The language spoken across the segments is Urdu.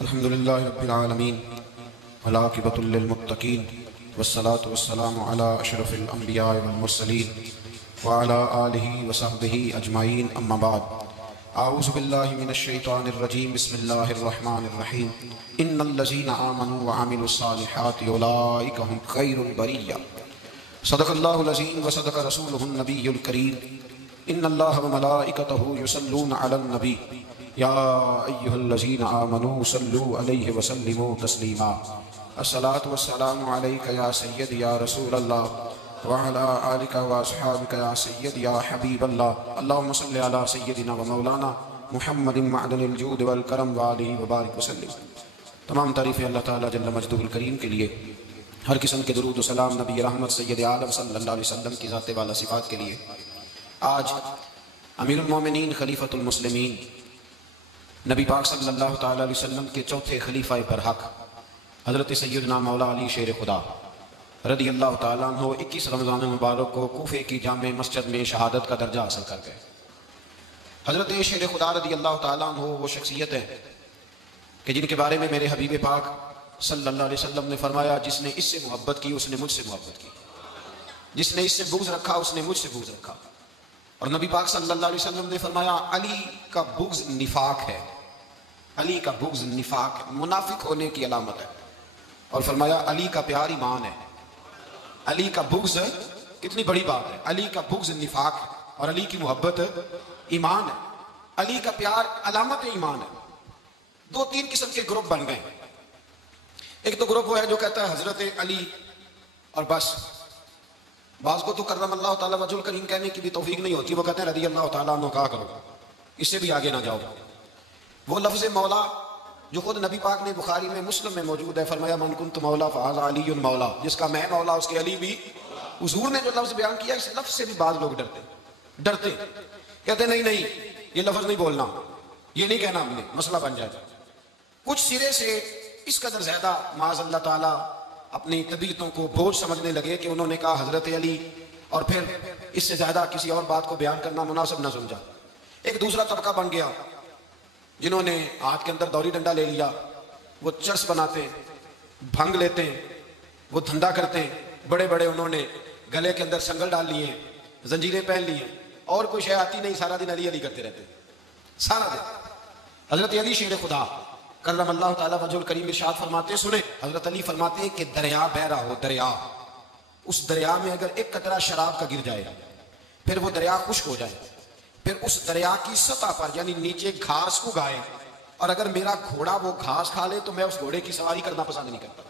الحمدللہ رب العالمین والعاقبۃ للمتقین والصلاة والسلام علی اشرف الانبیاء والمرسلین وعلی آلہ وصحبہ اجمعین اما بعد اعوذ باللہ من الشیطان الرجیم بسم اللہ الرحمن الرحیم ان الذین آمنوا وعملوا الصالحات اولئک هم خیر البریہ صدق اللہ العظیم وصدق رسولہ النبی الکریم ان اللہ وملائکتہ یصلون علی النبی یا ایہا الذین آمنوا صلوا علیہ وسلموا تسلیما الصلاة والسلام علیک یا سید یا رسول اللہ وعلا آلک واصحابک یا سید یا حبیب اللہ اللہم صلی علی سیدنا و مولانا محمد معدن الجود والکرم وآلہ وبارک وسلم۔ تمام تعریفیں اللہ تعالیٰ جل مجدہ الکریم کے لیے، ہر قسم کے درود و سلام نبی رحمت سید عالم صلی اللہ علیہ وسلم کی ذات والا صفات کے لیے۔ آج امیر المومنین خلیفۃ المسلمین نبی پاک صلی اللہ تعالیٰ علیہ وسلم کے چوتھے خلیفہ برحق حضرت سیدنا مولا علی شیر خدا رضی اللہ تعالیٰ عنہ 21 رمضان مبارک کو کوفے کی جامع مسجد میں شہادت کا درجہ حاصل کر گئے۔ حضرت شیر خدا رضی اللہ تعالیٰ عنہ وہ شخصیت ہے کہ جن کے بارے میں میرے حبیب پاک صلی اللہ علیہ وسلم نے فرمایا، جس نے اس سے محبت کی اس نے مجھ سے محبت کی، جس نے اس سے بغض رکھا اس نے مجھ سے بغض رکھا۔ اور نبی پاک صلی اللہ علیہ وسلم نے فرمایا علی کا بغض نفاق ہے، علی کا بغض نفاق ہے، منافق ہونے کی علامت ہے۔ اور فرمایا علی کا پیار ایمان ہے، علی کا بغض کتنی بڑی بات ہے، علی کا بغض نفاق ہے اور علی کی محبت ایمان ہے، علی کا پیار علامت ایمان ہے۔ دو تین قسم کے گروپ بن گئے، ایک تو گروپ وہ ہے جو کہتا ہے حضرت علی اور بس، بعض کو تو کرم اللہ تعالیٰ وجہ الکریم کہنے کی بھی توفیق نہیں ہوتی، وہ کہتے ہیں رضی اللہ تعالیٰ عنہ کہا کرو، اس سے بھی آگے نہ جاؤ۔ وہ لفظ مولا جو خود نبی پاک نے بخاری میں مسلم میں موجود ہے، فرمایا من کنت مولا فہذا علی مولا، جس کا میں مولا اس کے علی بھی۔ حضور نے جو لفظ بیان کیا اس لفظ سے بھی بعض لوگ ڈرتے کہتے نہیں یہ لفظ نہیں بولنا، یہ نہیں کہنا، ہم نے مسئلہ بن جائے گا۔ کچھ سرے سے اس قدر زیادہ معاذ اللہ تعالیٰ اپنی طبیعتوں کو بوجھ سمجھنے لگے کہ انہوں نے کہا حضرت علی، اور پھر اس سے زیادہ کسی اور بات کو بیان کرنا مناسب نہ سمجھا۔ ایک دوسرا طبقہ بن گیا جنہوں نے ہاتھ کے اندر دوری ڈنڈا لے لیا، وہ چرس بناتے ہیں، بھنگ لیتے ہیں، وہ دھندا کرتے ہیں، بڑے بڑے انہوں نے گلے کے اندر سنگل ڈال لیے، زنجیریں پہن لی ہیں، اور کوئی شے آتی نہیں، سارا دن علی علی کرتے رہتے ہیں سارا دن۔ حضرت علی شیر خدا کرم اللہ تعالیٰ وجہ الکریم ارشاد فرماتے ہیں، سنیں حضرت علی فرماتے ہیں کہ دریا بہ رہا ہو، دریا، اس دریا میں اگر ایک قطرہ شراب کا گر جائے پھر وہ دریا خشک ہو جائے، پھر اس دریا کی سطح پر یعنی نیچے گھاس کو گائے، اور اگر میرا گھوڑا وہ گھاس کھا لے تو میں اس گھوڑے کی سواری کرنا پسند نہیں کرتا۔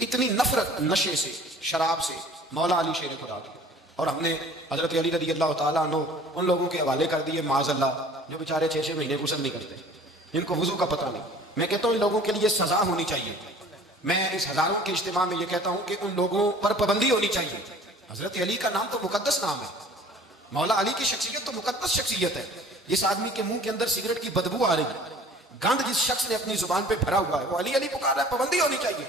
اتنی نفرت نشے سے، شراب سے مولا علی شیر خدا کی۔ اور ہم نے حضرت علی رضی اللہ تعالیٰ عنہ ان لوگوں کے حوالے کر دیے معاذ اللہ جو بیچارے 6 مہینے غسل نہیں کرتے، جن کو وضو کا پتہ نہیں۔ میں کہتا ہوں ان لوگوں کے لیے سزا ہونی چاہیے۔ میں اس ہزاروں کے اجتماع میں یہ کہتا ہوں کہ ان لوگوں پر پابندی ہونی چاہیے۔ حضرت علی کا نام تو مقدس نام ہے، مولا علی کی شخصیت تو مقدس شخصیت ہے۔ جس آدمی کے منہ کے اندر سگریٹ کی بدبو آ رہی ہے، گند جس شخص نے اپنی زبان پہ بھرا ہوا ہے، وہ علی علی پکار رہا ہے، پابندی ہونی چاہیے۔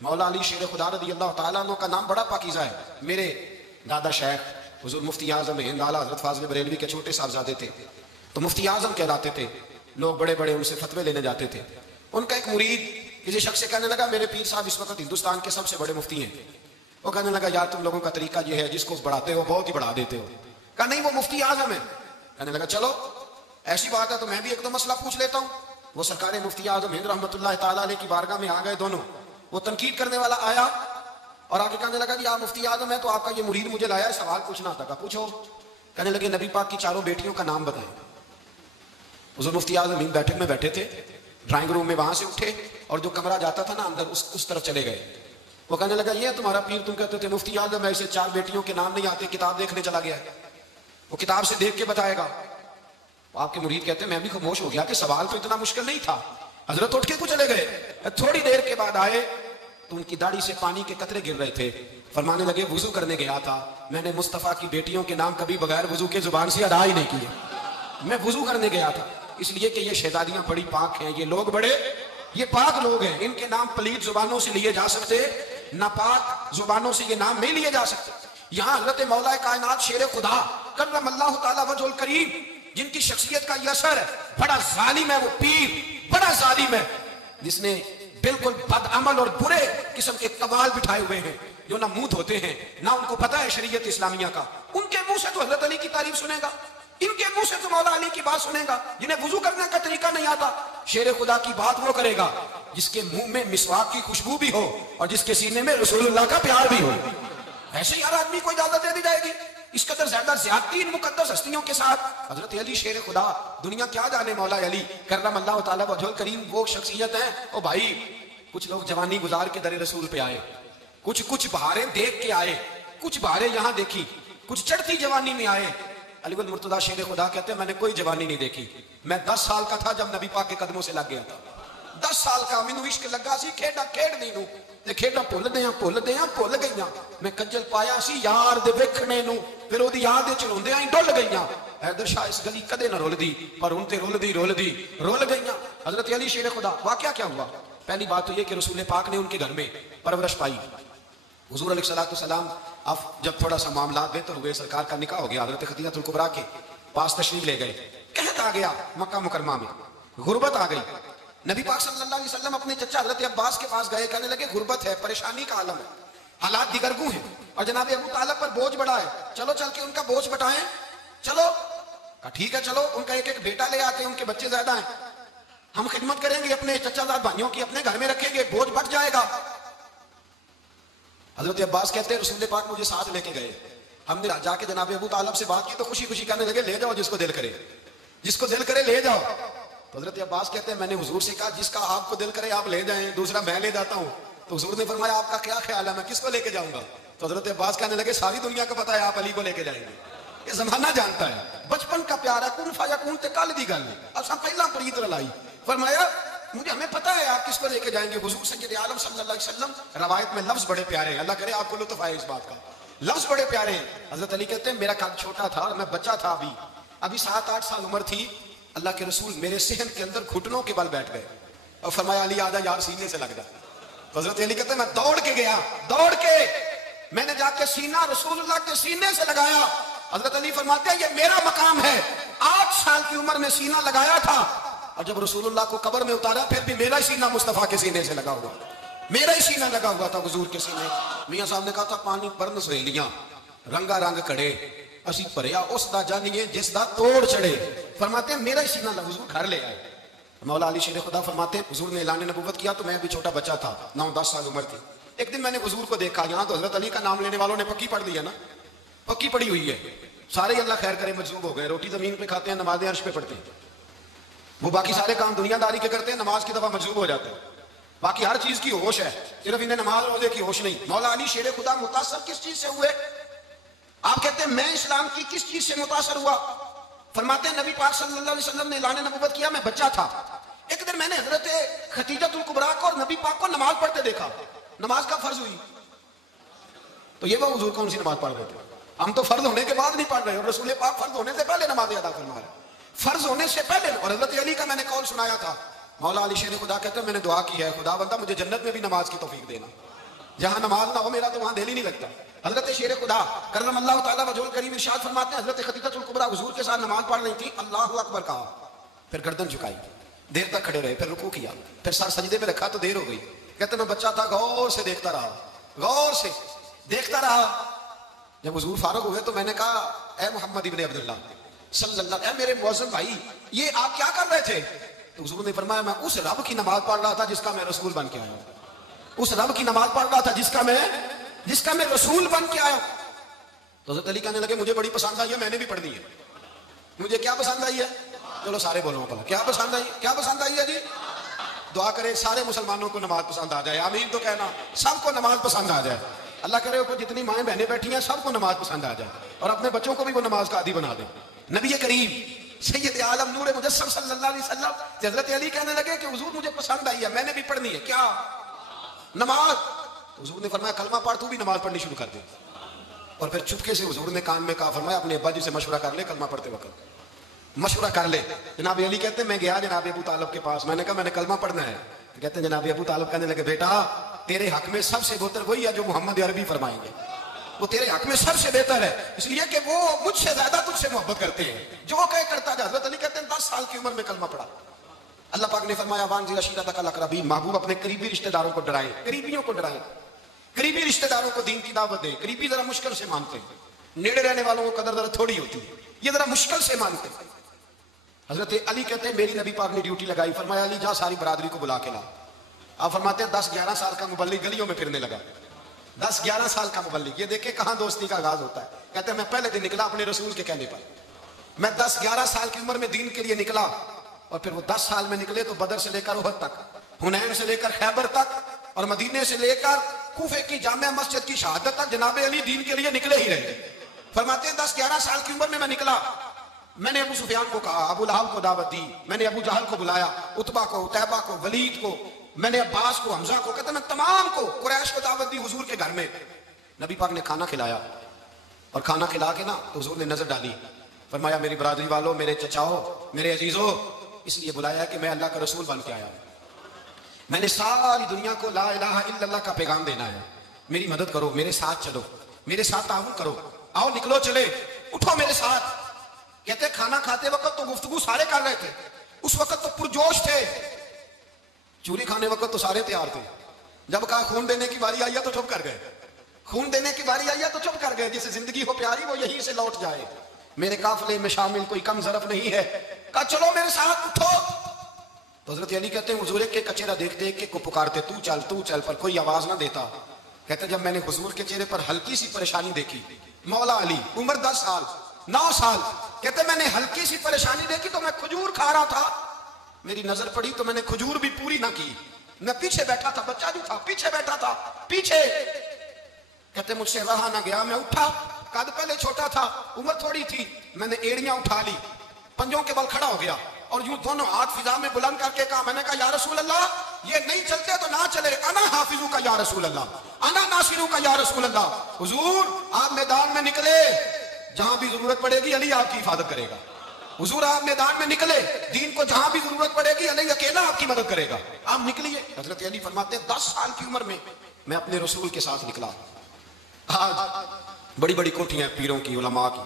مولا علی شیر خدا رضی اللہ تعالیٰ عنہ کا نام بڑا پاکیزہ ہے۔ میرے دادا شیخ حضور مفتی اعظم ہند اعلیٰ حضرت فاضل بریلوی کے چھوٹے صاحبزادے تھے، تو مفتی اعظم کہلاتے تھے، لوگ بڑے بڑے ان سے فتوے لینے جاتے تھے۔ ان کا ایک مرید کسی شخص سے کہنے لگا میرے پیر صاحب اس وقت ہندوستان کے سب سے بڑے مفتی ہیں۔ وہ کہنے لگا یار تم لوگوں کا طریقہ یہ ہے، جس کو بڑھاتے ہو بہت ہی بڑھا دیتے ہو۔ کہا نہیں وہ مفتی اعظم ہے۔ کہنے لگا چلو ایسی بات ہے تو میں بھی ایک دو مسئلہ پوچھ لیتا ہوں۔ وہ سرکار مفتی اعظم ہند رحمۃ اللہ تعالیٰ علیہ کی بارگاہ میں آ گئے دونوں۔ وہ تنقید کرنے والا آیا اور آگے کہنے لگا کہ آپ مفتی اعظم ہے تو آپ کا یہ مرید مجھے لایا ہے، سوال پوچھنا تھا۔ کہا پوچھو۔ کہنے لگے نبی پاک کی 4 بیٹیوں کا نام بتائیں۔ حضور مفتی اعظم ہند بیٹھک میں بیٹھے تھے، ڈرائنگ روم میں وہاں سے اٹھے اور جو کمرہ جاتا تھا نا اندر اس طرف چلے گئے۔ وہ کہنے لگا یہ تمہارا پیر، تم کہتے تھے مفتی اعظم ایسے 4 بیٹیوں کے نام نہیں آتے، کتاب دیکھنے چلا گیا ہے، وہ کتاب سے دیکھ کے بتائے گا۔ آپ کے مرید کہتے ہیں میں بھی خاموش ہو گیا کہ سوال تو اتنا مشکل نہیں تھا۔ حضرت اٹھ کے کو چلے گئے، تھوڑی دیر کے بعد آئے تو ان کی داڑھی سے پانی کے قطرے گر رہے تھے۔ فرمانے لگے وضو کرنے گیا تھا، میں نے مصطفیٰ کی بیٹیوں کے نام کبھی بغیر وضو کے زبان سے ادا ہی نہیں کیے، میں وضو کرنے گیا تھا، اس لیے کہ یہ شہزادیاں بڑی پاک ہیں، یہ لوگ بڑے یہ پاک لوگ ہیں، ان کے نام پلید زبانوں سے لیے جا سکتے، ناپاک زبانوں سے یہ نام نہیں لیے جا سکتے۔ یہاں حضرت مولا کائنات شیر خدا کرم اللہ تعالیٰ وجہ الکریم جن کی شخصیت کا یہ اثر ہے، بڑا ظالم ہے وہ پیر، بڑا ظالم ہے جس نے بالکل بد عمل اور برے قسم کے قوال بٹھائے ہوئے ہیں، جو نہ منہ دھوتے ہیں نہ ان کو پتہ ہے شریعت اسلامیہ کا. ان کے منہ سے تو حضرت علی کی تعریف سنے گا، ان کے منہ سے تو مولا علی کی بات سنے گا. جنہیں وضو کرنے کا طریقہ نہیں آتا، شیر خدا کی بات وہ کرے گا جس کے منہ میں مسواک کی خوشبو بھی ہو اور جس کے سینے میں رسول اللہ کا پیار بھی ہو. ایسے ہی ہر آدمی کو اجازت دے دی جائے گی. اس قدر زیادہ زیادتی ان مقدس ہستیوں کے ساتھ. حضرت علی شیر خدا، دنیا کیا جانے مولا علی کرم اللہ تعالیٰ وجہ الکریم وہ شخصیت ہیں. او بھائی، کچھ لوگ جوانی گزار کے در رسول پہ آئے، کچھ بہاریں دیکھ کے آئے، کچھ بہاریں یہاں دیکھی، کچھ چڑھتی جوانی میں آئے. علی المرتضیٰ شیر خدا کہتے ہیں میں نے کوئی جوانی نہیں دیکھی. میں 10 سال کا تھا جب نبی پاک کے قدموں سے لگ گیا تھا. 10 سال کا مینوں عشق لگا سی، کھیڈا کھیڈ نہیں نو تے کھیڈا بھول گئیاں. میں کنجل پایا سی یار دے ویکھنے نو، پھر اودی یاد وچ روندیاں ہی ڈل گئیاں. حیدر شاہ اس گلی کدے نہ رول دی، پر ان تے رول گئیاں. حضرت علی شیر خدا، واقعہ کیا ہوا؟ پہلی بات تو یہ کہ رسول پاک نے ان کے گھر میں پرورش پائی. حضور علیہ السلام اب جب تھوڑا سا معاملات بہتر ہوئے، سرکار کا نکاح ہو گیا، حضرت خدیجہ الکبریٰ کے پاس تشریف لے گئے. قحط آ گیا مکہ مکرمہ میں، غربت آ گئی. نبی پاک صلی اللہ علیہ وسلم اپنے چچا حضرت عباس کے پاس گئے، کہنے لگے غربت ہے، پریشانی کا عالم ہے، حالات دیگرگوں ہیں اور جناب ابو طالب پر بوجھ بڑا ہے، چلو چل کے ان کا بوجھ بٹائیں. چلو کہا ٹھیک ہے، چلو ان کا ایک بیٹا لے آتے ہیں، ان کے بچے زیادہ ہیں، ہم خدمت کریں گے اپنے چچا زاد بھائیوں کی، اپنے گھر میں رکھیں گے، بوجھ بٹ جائے گا. حضرت عباس کہتے ہیں رسول پاک مجھے ساتھ لے کے گئے. ہم نے جا کے جناب ابو طالب سے بات کی تو خوشی خوشی کہنے لگے لے جاؤ جس کو دل کرے لے جاؤ. تو حضرت عباس کہتے ہیں میں نے حضور سے کہا جس کا آپ کو دل کرے آپ لے جائیں، دوسرا میں لے جاتا ہوں. تو حضور نے فرمایا آپ کا کیا خیال ہے، میں کس کو لے کے جاؤں گا؟ تو حضرت عباس کہنے لگے ساری دنیا کو پتا ہے آپ علی کو لے کے جائیں گے، یہ زمانہ جانتا ہے، بچپن کا پیار ہے، کن فیکون تے کل دی گل ہے. اب سب پہلا پریت رلائی. فرمایا ہمیں پتا ہے آپ کس کو لے کے جائیں گے. حضور سید عالم صلی اللہ علیہ وسلم، روایت میں لفظ بڑے پیارے ہیں، اللہ کرے آپ کو لطف آئے اس بات کا، لفظ بڑے پیارے ہیں. حضرت علی کہتے ہیں میرا قد چھوٹا تھا، میں بچہ تھا، ابھی 7-8 سال عمر تھی. اللہ کے رسول میرے صحن کے اندر گھٹنوں کے بل بیٹھ گئے اور فرمایا علی آجا یار سینے سے لگ جا. حضرت علی کہتے ہیں میں دوڑ کے گیا، میں نے جا کے سینہ رسول اللہ کے سینے سے لگایا. حضرت علی فرماتے ہیں یہ میرا مقام ہے. 8 سال کی عمر میں سینہ لگایا تھا اور جب رسول اللہ کو قبر میں اتارا پھر بھی میرا ہی سینہ مصطفیٰ کے سینے سے لگا ہوا، میرا ہی سینہ لگا ہوا تھا حضور کے سینے. میاں صاحب نے کہا تھا پانی پرن سہیلیاں رنگا رنگ کڑے اسی پریا اس دا جانیے جس دا توڑ چڑھے. فرماتے ہیں میرا ہی سینہ لگا، حضور گھر لے آئے. مولا علی شیر خدا فرماتے ہیں حضور نے اعلان نبوت کیا تو میں بھی چھوٹا بچہ تھا، 9-10 سال عمر تھی. ایک دن میں نے حضور کو دیکھا، یہاں تو حضرت علی کا نام لینے والوں نے پکی پڑھ لی ہے نا، پکی پڑی ہوئی ہے، سارے اللہ خیر کرے مجذوب ہو گئے، روٹی زمین پہ کھاتے ہیں، نمازیں عرش پہ پڑھتے ہیں، وہ باقی سارے کام دنیا داری کے کرتے ہیں، نماز کی دفعہ مجذوب ہو جاتے ہیں، باقی ہر چیز کی ہوش ہے، صرف انہیں نماز روزے کی ہوش نہیں. مولا علی شیر خدا متاثر کس چیز سے ہوئے؟ آپ کہتے ہیں میں اسلام کی کس چیز سے متاثر ہوا؟ فرماتے ہیں نبی پاک صلی اللہ علیہ وسلم نے اعلان نبوت کیا، میں بچہ تھا. ایک دن میں نے حضرت خدیجہ الکبریٰ کو اور نبی پاک کو نماز پڑھتے دیکھا. نماز کا فرض ہوئی تو یہ وہ حضور کون سی نماز پڑھ رہے تھے؟ ہم تو فرض ہونے کے بعد نہیں پڑھ رہے، اور رسول پاک فرض ہونے سے پہلے نماز ادا فرما رہے، فرض ہونے سے پہلے. اور حضرت علی کا میں نے قول سنایا تھا. مولا علی شیر خدا کہتے ہیں میں نے دعا کی ہے خدا بندہ مجھے جنت میں بھی نماز کی توفیق دینا، جہاں نماز نہ ہو میرا تو وہاں دل ہی نہیں لگتا. حضرت شیر خدا کرم اللہ تعالیٰ وجہ الکریم ارشاد فرماتے ہیں حضرت خدیجہ الکبریٰ حضور کے ساتھ نماز پڑھ رہی تھی، اللہ اکبر کہا، پھر گردن جھکائی، دیر تک کھڑے رہے، پھر رکوع کیا، پھر سر سجدے میں رکھا تو دیر ہو گئی. کہتے میں بچہ تھا، غور سے دیکھتا رہا. جب حضور فارغ ہوئے تو میں نے کہا اے محمد ابن عبداللہ صلی اللہ علیہ، اے میرے معظم بھائی یہ آپ کیا کر رہے تھے؟ تو حضور نے فرمایا میں اس رب کی نماز پڑھ رہا تھا جس کا میں رسول بن کے آیا ہوں، اس رب کی نماز پڑھ رہا تھا جس کا میں رسول بن کے آیا. تو حضرت علی کہنے لگے مجھے بڑی پسند آئی ہے، میں نے بھی پڑھنی ہے. مجھے کیا پسند آئی ہے؟ چلو سارے بولو پڑھو کیا پسند آئی ہے جی؟ دعا کرے سارے مسلمانوں کو نماز پسند آ جائے، آمین تو کہنا، سب کو نماز پسند آ جائے. اللہ کرے اوپر جتنی مائیں بہنیں بیٹھی ہیں سب کو نماز پسند آ جائے اور اپنے بچوں کو بھی وہ نماز کا عادی بنا دیں. نبی کریم سید عالم نور مجسم صلی اللہ علیہ وسلم حضرت علی کہنے لگے کہ حضور مجھے پسند آئی ہے، میں نے بھی پڑھنی ہے، کیا؟ نماز. تو حضور نے فرمایا کلمہ پڑھ تو بھی نماز پڑھنی شروع کر دے. اور پھر چپکے سے حضور نے کان میں کہا، فرمایا اپنے ابا جی سے مشورہ کر لے، کلمہ پڑھتے وقت مشورہ کر لے. جناب علی کہتے ہیں میں گیا جناب ابو طالب کے پاس، میں نے کہا میں نے کلمہ پڑھنا ہے. کہتے ہیں جناب ابو طالب کہنے لگے بیٹا تیرے حق میں سب سے بہتر وہی ہے جو محمد عربی فرمائیں گے، وہ تیرے حق میں سب سے بہتر ہے، اس لیے کہ وہ مجھ سے زیادہ تجھ سے محبت کرتے ہیں، جو کہے کرتا جا. حضرت علی کہتے ہیں 10 سال کی عمر میں کلمہ پڑھا. اللہ پاک نے فرمایا وانذر عشیرتک الاقربین، محبوب اپنے قریبی رشتہ داروں کو ڈرائیں، قریبیوں کو ڈرائیں، قریبی رشتہ داروں کو دین کی دعوت دیں۔ قریبی ذرا مشکل سے مانتے ہیں، نیڑے رہنے والوں کو قدر ذرا تھوڑی ہوتی ہے، یہ ذرا مشکل سے مانتے ہیں۔ حضرت علی کہتے ہیں میری نبی پاک نے ڈیوٹی لگائی، فرمایا علی جا ساری برادری کو بلا کے لا۔ آپ فرماتے ہیں 10-11 سال کا مبلغ گلیوں میں پھرنے لگا، 10-11 سال کا مبلغ، یہ دیکھیں کہاں دوستی کا آغاز ہوتا ہے۔ کہتے ہیں میں پہلے دن نکلا اپنے رسول کے کہنے پر، میں 10-11 سال کی عمر میں دین کے لیے نکلا، اور پھر وہ 10 سال میں نکلے تو بدر سے لے کر احد تک، حنین سے لے کر خیبر تک، اور مدینے سے لے کر کوفے کی جامع مسجد کی شہادت تک جناب علی دین کے لیے نکلے ہی رہے۔ فرماتے ہیں 10-11 سال کی عمر میں نکلا، میں نے ابو سفیان کو کہا، ابو لہب کو دعوت دی، میں نے ابو جہل کو بلایا، عتبہ کو، عتیبہ کو، ولید کو، میں نے عباس کو، حمزہ کو، کہتے ہیں میں تمام کو، قریش کو دعوت دی حضور کے گھر میں۔ نبی پاک نے کھانا کھلایا، اور کھانا کھلا کے نا تو حضور نے نظر ڈالی، فرمایا میری برادری والوں، میرے چچاؤ، میرے عزیزوں، اس لیے بلایا کہ میں اللہ کا رسول بن کے آیا ہوں، میں نے ساری دنیا کو لا الہ الا اللہ کا پیغام دینا ہے، میری مدد کرو، میرے ساتھ چلو، میرے ساتھ تعاون کرو، آؤ نکلو چلے، اٹھو میرے ساتھ۔ کہتے کھانا کھاتے وقت تو گفتگو سارے کر رہے تھے، اس وقت تو پرجوش تھے، چوری کھانے وقت تو سارے تیار تھے، جب کہا خون دینے کی باری آئی ہے تو چپ کر گئے، خون دینے کی باری آئی ہے تو چپ کر گئے، جسے زندگی ہو پیاری وہ یہیں سے لوٹ جائے، میرے قافلے میں شامل کوئی کم ظرف نہیں ہے، کہا چلو میرے ساتھ اٹھو۔ تو حضرت علی کہتے ہیں حضور کے چہرہ دیکھ دیکھ کے کو پکارتے تو چل، پر کوئی آواز نہ دیتا۔ کہتے جب میں نے حضور کے چہرے پر ہلکی سی پریشانی دیکھی، مولا علی عمر 10 سال 9 سال، کہتے میں نے ہلکی سی پریشانی دیکھی تو میں کھجور کھا رہا تھا، میری نظر پڑی تو میں نے کھجور بھی پوری نہ کی، میں پیچھے بیٹھا تھا، بچہ جو تھا پیچھے بیٹھا تھا، پیچھے۔ کہتے مجھ سے رہا نہ گیا، میں اٹھا، قد پہلے چھوٹا تھا، عمر تھوڑی تھی، میں نے ایڑیاں اٹھا لی، پنجوں کے بل کھڑا ہو گیا، اور یوں دونوں ہاتھ فضا میں بلند کر کے کہا، میں نے کہا یا رسول اللہ یہ نہیں چلتے تو نہ چلے، انا حافظو کا یا رسول اللہ، انا ناصرو کا یا رسول اللہ۔ حضور آپ میدان میں نکلے، جہاں بھی ضرورت پڑے گی علی آپ کی حفاظت کرے گا، حضور آپ میدان میں نکلے، دین کو جہاں بھی ضرورت پڑے گی علی اکیلا آپ کی مدد کرے گا، آپ نکلیے۔ حضرت علی فرماتے ہیں 10 سال کی عمر میں اپنے رسول کے ساتھ نکلا۔ آج بڑی بڑی کوٹھیاں پیروں کی، علماء کی،